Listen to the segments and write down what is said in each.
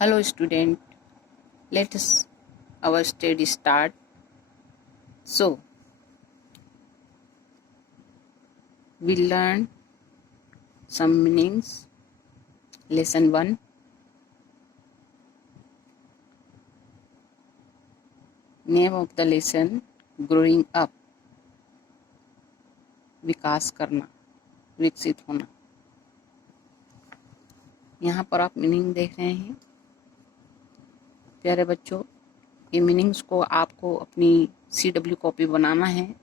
Hello student, let us our study start. So we learn some meanings. Lesson 1. Name of the lesson growing up. विकास करना, विकसित होना. यहाँ पर आप meaning देख रहे हैं. प्यारे बच्चों, ये मीनिंग्स को आपको अपनी CW कॉपी बनाना है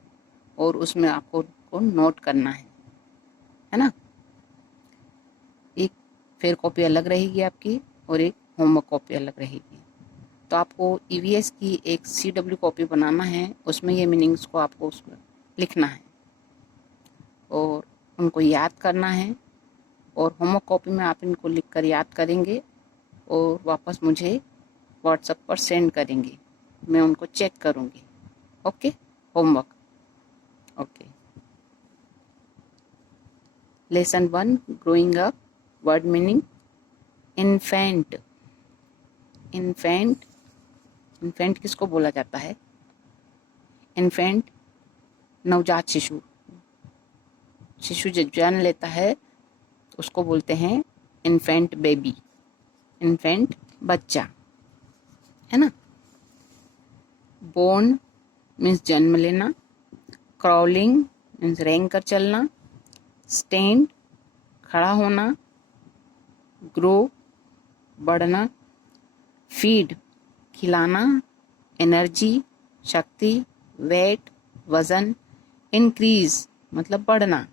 और उसमें आपको नोट करना है ना. एक फेयर कॉपी अलग रहेगी आपकी और एक होमवर्क कॉपी अलग रहेगी. तो आपको EVS की एक CW कॉपी बनाना है, उसमें ये मीनिंग्स को आपको उसमें लिखना है और उनको याद करना है. और होमवर्क कॉपी में आप इनको लिखकर याद करेंगे और वापस मुझे व्हाट्सएप पर सेंड करेंगे. मैं उनको चेक करूँगी. Okay, homework. Okay. Lesson 1 growing up. Word meaning infant. Infant infant किसको बोला जाता है? इन्फेंट नवजात शिशु. शिशु जब जन्म लेता है उसको बोलते हैं इन्फेंट बेबी. इन्फेंट बच्चा, है ना. बोर्न मीन्स जन्म लेना. क्राउलिंग मीन्स रेंग कर चलना. स्टैंड खड़ा होना. ग्रो बढ़ना. फीड खिलाना. एनर्जी शक्ति. वेट वजन. इंक्रीज मतलब बढ़ना.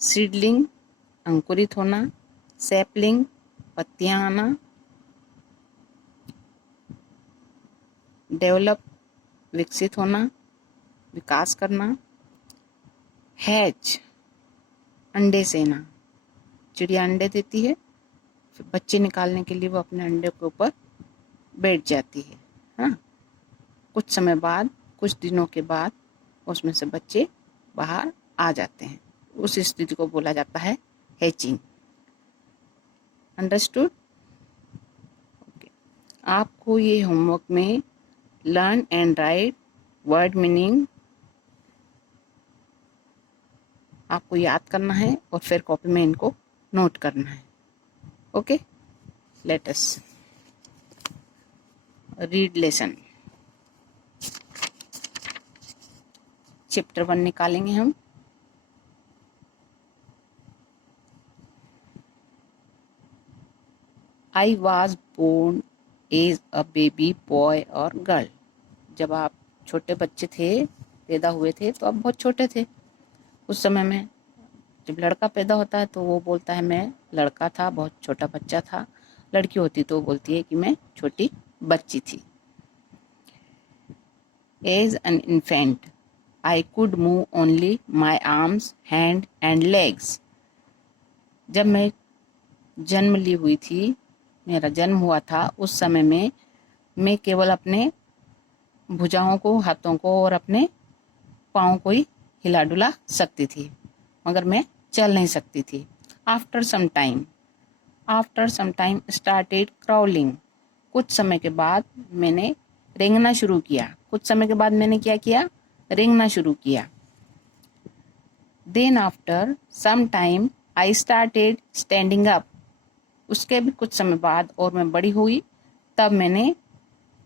सीडलिंग अंकुरित होना. सैपलिंग पत्तियां आना. डेवलप विकसित होना, विकास करना. हैच अंडे सेना. चिड़िया अंडे देती है, फिर बच्चे निकालने के लिए वो अपने अंडे के ऊपर बैठ जाती है. हाँ, कुछ समय बाद, कुछ दिनों के बाद उसमें से बच्चे बाहर आ जाते हैं. उस स्थिति को बोला जाता है हैचिंग. अंडरस्टूड? ओके. आपको ये होमवर्क में learn and right word meaning आपको याद करना है और फिर कॉपी में इनको नोट करना है. Okay, let us read lesson. Chapter 1 निकालेंगे हम. I was born as a baby boy or girl. जब आप छोटे बच्चे थे, पैदा हुए थे, तो आप बहुत छोटे थे. उस समय में जब लड़का पैदा होता है तो वो बोलता है मैं लड़का था, बहुत छोटा बच्चा था. लड़की होती तो वो बोलती है कि मैं छोटी बच्ची थी. As an infant, I could move only my arms, hand and legs. जब मैं जन्म ली हुई थी, मेरा जन्म हुआ था, उस समय में मैं केवल अपने भुजाओं को, हाथों को और अपने पाँव को ही हिला डुला सकती थी, मगर मैं चल नहीं सकती थी. After some time started crawling. कुछ समय के बाद मैंने रेंगना शुरू किया. कुछ समय के बाद मैंने क्या किया? रेंगना शुरू किया. Then after some time I started standing up. उसके भी कुछ समय बाद और मैं बड़ी हुई, तब मैंने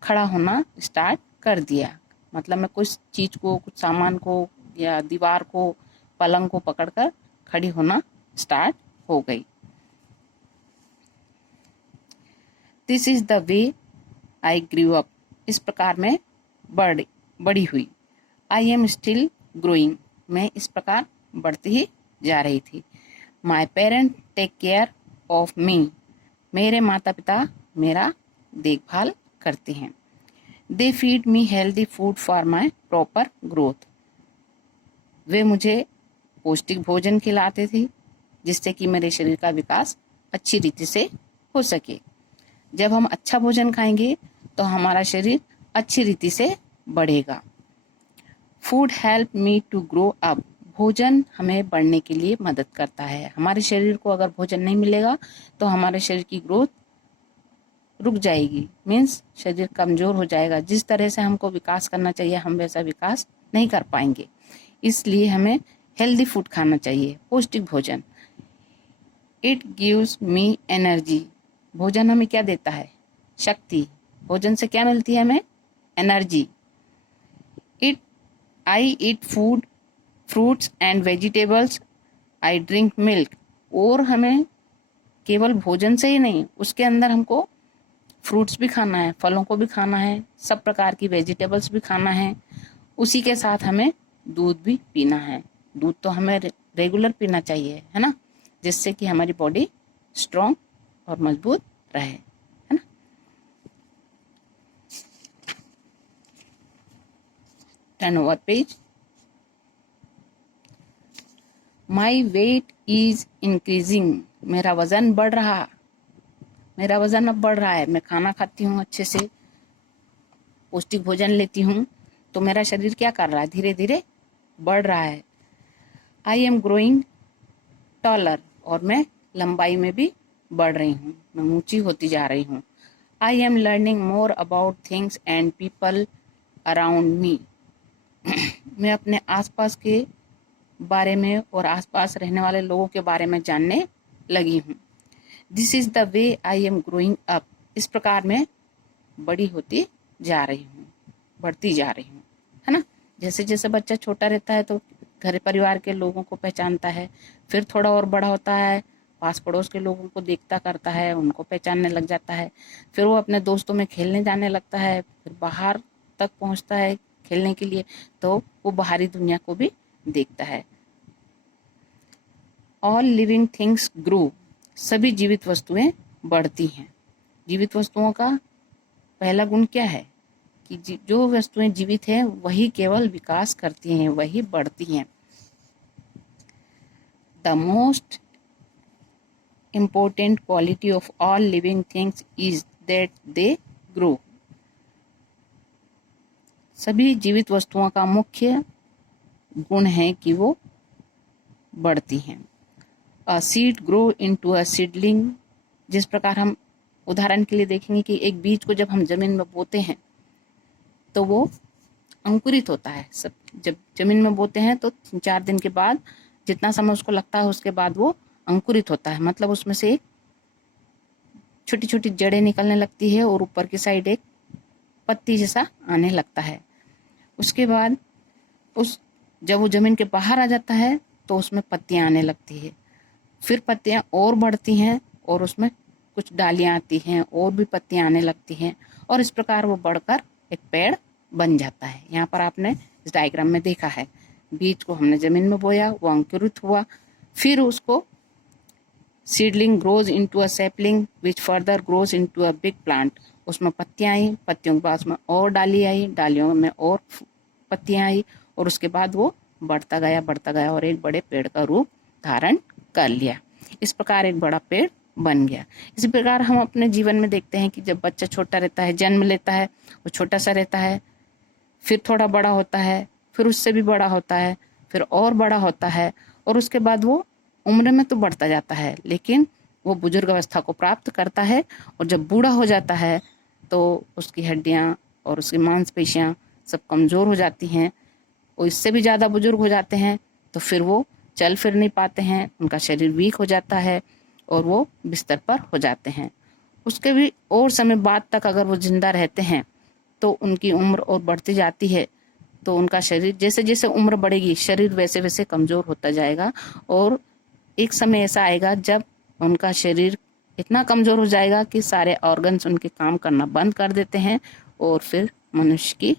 खड़ा होना स्टार्ट कर दिया. मतलब मैं कुछ चीज को, कुछ सामान को या दीवार को, पलंग को पकड़कर खड़ी होना स्टार्ट हो गई. This is the way I grew up. इस प्रकार मैं बड़ी हुई. I am still growing. मैं इस प्रकार बढ़ती ही जा रही थी. My parent take care of me. मेरे माता पिता मेरा देखभाल करते हैं. They feed me healthy food for my proper growth. वे मुझे पौष्टिक भोजन खिलाते थे जिससे कि मेरे शरीर का विकास अच्छी रीति से हो सके. जब हम अच्छा भोजन खाएंगे तो हमारा शरीर अच्छी रीति से बढ़ेगा. Food help me to grow up. भोजन हमें बढ़ने के लिए मदद करता है। हमारे शरीर को अगर भोजन नहीं मिलेगा तो हमारे शरीर की ग्रोथ रुक जाएगी, मीन्स शरीर कमजोर हो जाएगा। जिस तरह से हमको विकास करना चाहिए हम वैसा विकास नहीं कर पाएंगे। इसलिए हमें हेल्दी फूड खाना चाहिए, पौष्टिक भोजन। It gives me energy. भोजन हमें क्या देता है? शक्ति। भोजन से क्या मिलती है हमें? Energy. I eat food, fruits and vegetables, I drink milk. और हमें केवल भोजन से ही नहीं, उसके अंदर हमको फ्रूट्स भी खाना है, फलों को भी खाना है, सब प्रकार की वेजिटेबल्स भी खाना है। उसी के साथ हमें दूध भी पीना है। दूध तो हमें रेगुलर पीना चाहिए, है ना, जिससे कि हमारी बॉडी स्ट्रॉन्ग और मजबूत रहे, है ना। Turn over page. My weight is increasing. मेरा वजन बढ़ रहा, मेरा वजन अब बढ़ रहा है। मैं खाना खाती हूँ, अच्छे से पौष्टिक भोजन लेती हूँ, तो मेरा शरीर क्या कर रहा है? धीरे धीरे बढ़ रहा है। I am growing taller. और मैं लंबाई में भी बढ़ रही हूँ, मैं ऊंची होती जा रही हूँ। I am learning more about things and people around me. मैं अपने आसपास के बारे में और आसपास रहने वाले लोगों के बारे में जानने लगी हूँ। This is the way I am growing up. इस प्रकार मैं बड़ी होती जा रही हूँ, बढ़ती जा रही हूँ, है ना। जैसे जैसे बच्चा छोटा रहता है तो घर परिवार के लोगों को पहचानता है, फिर थोड़ा और बड़ा होता है, पास पड़ोस के लोगों को देखता करता है, उनको पहचानने लग जाता है, फिर वो अपने दोस्तों में खेलने जाने लगता है, फिर बाहर तक पहुंचता है खेलने के लिए, तो वो बाहरी दुनिया को भी देखता है। All living things grow. सभी जीवित वस्तुएं बढ़ती हैं। जीवित वस्तुओं का पहला गुण क्या है? कि जो वस्तुएं जीवित हैं वही केवल विकास करती हैं, वही बढ़ती हैं। The most important quality of all living things is that they grow. सभी जीवित वस्तुओं का मुख्य गुण है कि वो बढ़ती हैं। A seed grow into a seedling. जिस प्रकार हम उदाहरण के लिए देखेंगे कि एक बीज को जब हम जमीन में बोते हैं तो वो अंकुरित होता है। सब जब जमीन में बोते हैं तो 3-4 दिन के बाद, जितना समय उसको लगता है, उसके बाद वो अंकुरित होता है। मतलब उसमें से एक छोटी छोटी जड़ें निकलने लगती है और ऊपर की साइड एक पत्ती जैसा आने लगता है। उसके बाद जब वो जमीन के बाहर आ जाता है तो उसमें पत्तियां आने लगती है, फिर पत्तियां और बढ़ती हैं और उसमें कुछ डालियां आती हैं और भी पत्तियां आने लगती हैं, और इस प्रकार वो बढ़कर एक पेड़ बन जाता है। यहाँ पर आपने इस डायग्राम में देखा है, बीज को हमने जमीन में बोया, वो अंकुरित हुआ, फिर उसको seedling grows into a sapling which further grows into a big plant. उसमें पत्तियां आई, पत्तियों के बाद उसमें और डाली आई, डालियों में और पत्तियां आई, और उसके बाद वो बढ़ता गया और एक बड़े पेड़ का रूप धारण कर लिया। इस प्रकार एक बड़ा पेड़ बन गया। इसी प्रकार हम अपने जीवन में देखते हैं कि जब बच्चा छोटा रहता है, जन्म लेता है, वो छोटा सा रहता है, फिर थोड़ा बड़ा होता है, फिर उससे भी बड़ा होता है, फिर और बड़ा होता है, और उसके बाद वो उम्र में तो बढ़ता जाता है, लेकिन वो बुजुर्ग अवस्था को प्राप्त करता है, और जब बूढ़ा हो जाता है तो उसकी हड्डियां और उसकी मांसपेशियां सब कमजोर हो जाती हैं, और इससे भी ज़्यादा बुजुर्ग हो जाते हैं तो फिर वो चल फिर नहीं पाते हैं, उनका शरीर वीक हो जाता है और वो बिस्तर पर हो जाते हैं। उसके भी और समय बाद तक अगर वो जिंदा रहते हैं तो उनकी उम्र और बढ़ती जाती है, तो उनका शरीर जैसे जैसे उम्र बढ़ेगी शरीर वैसे वैसे कमज़ोर होता जाएगा, और एक समय ऐसा आएगा जब उनका शरीर इतना कमज़ोर हो जाएगा कि सारे ऑर्गन्स उनके काम करना बंद कर देते हैं, और फिर मनुष्य की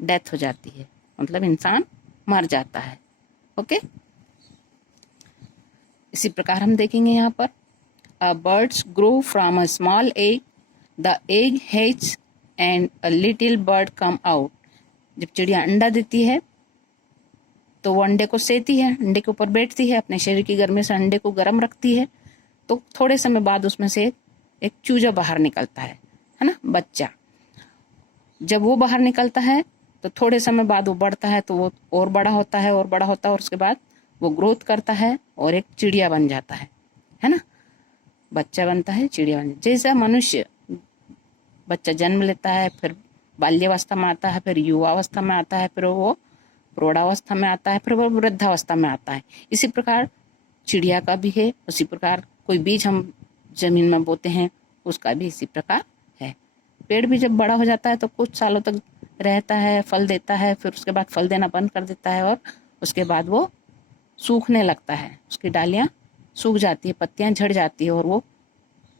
डेथ हो जाती है, मतलब इंसान मर जाता है। ओके, इसी प्रकार हम देखेंगे यहाँ पर birds grow from a small egg, the egg hatches and a little bird come out। जब चिड़िया अंडा देती है तो वो अंडे को सेती है, अंडे के ऊपर बैठती है, अपने शरीर की गर्मी से अंडे को गर्म रखती है, तो थोड़े समय बाद उसमें से एक चूजा बाहर निकलता है ना, बच्चा। जब वो बाहर निकलता है तो थोड़े समय बाद वो बढ़ता है, तो वो और बड़ा होता है और बड़ा होता है, और उसके बाद वो ग्रोथ करता है और एक चिड़िया बन जाता है ना। बच्चा बनता है, चिड़िया बन जाता है। जैसा मनुष्य, बच्चा जन्म लेता है, फिर बाल्यावस्था में आता है, फिर युवावस्था में आता है, फिर वो प्रौढ़ावस्था में आता है, फिर वो वृद्धावस्था में आता है। इसी प्रकार चिड़िया का भी है, उसी प्रकार कोई बीज हम जमीन में बोते हैं, उसका भी इसी प्रकार है। पेड़ भी जब बड़ा हो जाता है तो कुछ सालों तक रहता है, फल देता है, फिर उसके बाद फल देना बंद कर देता है, और उसके बाद वो सूखने लगता है, उसकी डालियां सूख जाती है, पत्तियां झड़ जाती है, और वो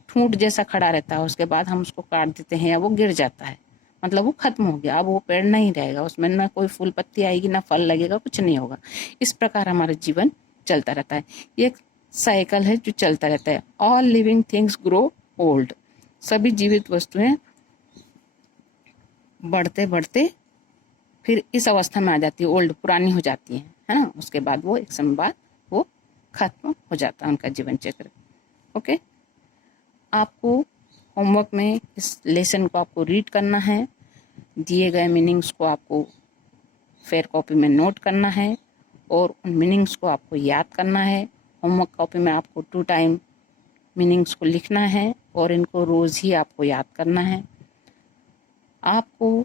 ठूंठ जैसा खड़ा रहता है। उसके बाद हम उसको काट देते हैं या वो गिर जाता है, मतलब वो खत्म हो गया, अब वो पेड़ नहीं रहेगा, उसमें ना कोई फूल पत्ती आएगी, ना फल लगेगा, कुछ नहीं होगा। इस प्रकार हमारा जीवन चलता रहता है। ये एक साइकिल है जो चलता रहता है। All living things grow old. सभी जीवित वस्तुएं बढ़ते बढ़ते फिर इस अवस्था में आ जाती है, ओल्ड, पुरानी हो जाती है ना। उसके बाद वो एक समय बाद वो खत्म हो जाता है उनका जीवन चक्र। ओके, आपको होमवर्क में इस लेसन को आपको रीड करना है, दिए गए मीनिंग्स को आपको फेयर कॉपी में नोट करना है, और उन मीनिंग्स को आपको याद करना है। होमवर्क कॉपी में आपको 2 टाइम मीनिंग्स को लिखना है, और इनको रोज़ ही आपको याद करना है। आपको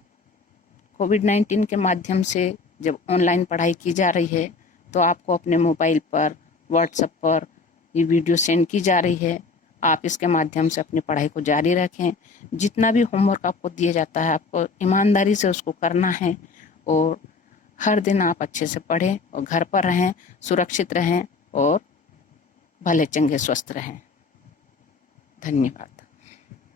कोविड-19 के माध्यम से जब ऑनलाइन पढ़ाई की जा रही है, तो आपको अपने मोबाइल पर, व्हाट्सएप पर ये वीडियो सेंड की जा रही है। आप इसके माध्यम से अपनी पढ़ाई को जारी रखें। जितना भी होमवर्क आपको दिया जाता है, आपको ईमानदारी से उसको करना है, और हर दिन आप अच्छे से पढ़ें और घर पर रहें, सुरक्षित रहें और भले चंगे स्वस्थ रहें। धन्यवाद।